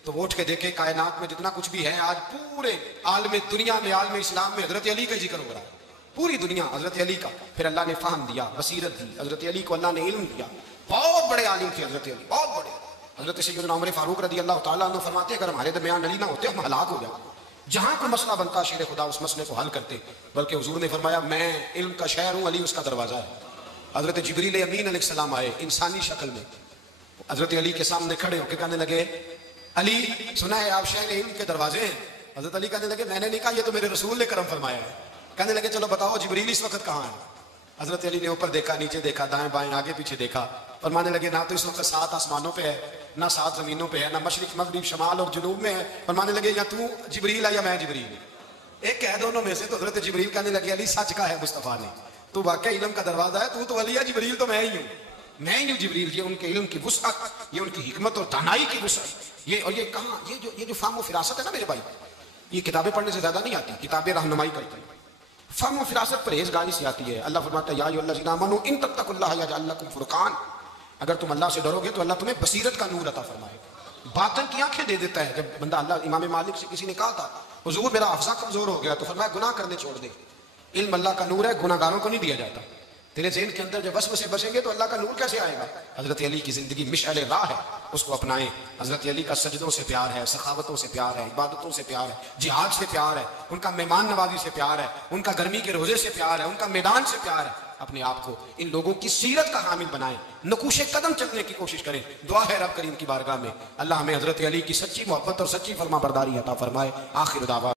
تو وہ اٹھ کے دیکھے کائنات میں جتنا کچھ بھی ہے، آج پورے عالم دنیا میں، عالم اسلام میں حضرت علی کا ذکر ہو رہا ہے، پوری دنیا حضرت علی کا۔ پھر اللہ نے فہم دیا، بصیرت دی، حضرت علی کو اللہ نے علم دیا، بہت بڑے عالم تھے حضرت علی، بہت بڑے۔ حضرت سیدنا عمر فاروق رضی اللہ تعالیٰ عنہ فرماتے ہیں اگر ہمارے درمیان علی نہ ہوتے ہم ہلاک ہو جاتے، جہاں کوئی مسئلہ بنتا شیر خدا اس مسئلے کو حل کرتے، بلکہ حضور نے فرمایا میں علم کا شہر ہوں، علی اس کا دروازہ ہے۔ حضرت جبریل امین علیہ السلام آئے انسانی شکل میں، حضرت علی کے سامنے کھڑے ہو کے کہنے لگے علی سنا ہے آپ شہر علم کے دروازے ہیں؟ حضرت علی کہنے لگے میں نے نہیں کہا، یہ تو میرے رسول نے کرم فرمایا ہے۔ کہنے لگے چلو بتاؤ جبریل اس وقت کہاں ہے؟ حضرت علی نے اوپر دیکھا، نیچے دیکھا، دائیں بائیں آگے پیچھے دیکھا، فرمانے لگے نہ تو اس وقت 7 آسمانوں پہ ہے، نہ 7 زمینوں پہ ہے، نہ مشرق مغرب شمال اور جنوب میں ہے۔ فرمانے لگے یا تو جبریل ہے یا میں جبریل ہوں، ایک ہے دونوں میں سے۔ تو حضرت جبریل کہنے لگے علی سچ کا ہے مصطفیٰ نے، تو واقعی علم کا دروازہ ہے، تو علی ہے، جبریل تو میں ہی ہوں، میں ہی ہوں جبریل۔ یہ ان کے علم کی وسعت، یہ ان کی حکمت اور دانائی کی وسعت، یہ اور یہ کہاں یہ جو فہم و فراست ہے نا میرے بھائی، یہ کتابیں پڑھنے سے زیادہ نہیں آتی، کتابیں رہنمائی کرتی ہیں۔ فہم و فراست پرہیزگاری سے آتی ہے۔ اللہ فرماتا ہے یا ایھا الذین آمنوا ان تتقوا اللہ یجعل لکم فرقان، اگر تم اللہ سے ڈرو گے تو اللہ تمہیں بصیرت کا نور عطا فرمائے گا، باطن کی آنکھیں دے دیتا ہے۔ جب بندہ اللہ، امام مالک سے کسی نے کہا تھا حضور میرا حافظہ کمزور ہو گیا، تو فرمایا گناہ کرنے چھوڑ دے، علم اللہ کا نور ہے، گناہ گاروں کو نہیں دیا جاتا۔ تیرے ذہن کے اندر جب وسوسے بسیں گے تو اللہ کا نور کیسے آئے گا؟ حضرت علی کی زندگی مشعل راہ ہے، اس کو اپنائیں۔ حضرت علی کا سجدوں سے پیار ہے، سخاوتوں سے پیار ہے، عبادتوں سے پیار ہے، جہاد سے پیار ہے، ان کا مہمان نوازی سے پیار ہے، ان کا گرمی کے روزے سے پیار ہے، ان کا میدان سے پیار ہے۔ اپنے آپ کو ان لوگوں کی سیرت کا حامل بنائیں، نقوش قدم چلنے کی کوشش کریں۔ دعا ہے رب کریم کی بارگاہ میں اللہ ہمیں حضرت علی کی سچی محبت اور سچی فرما برداری عطا فرمائے۔ آخر دعوانا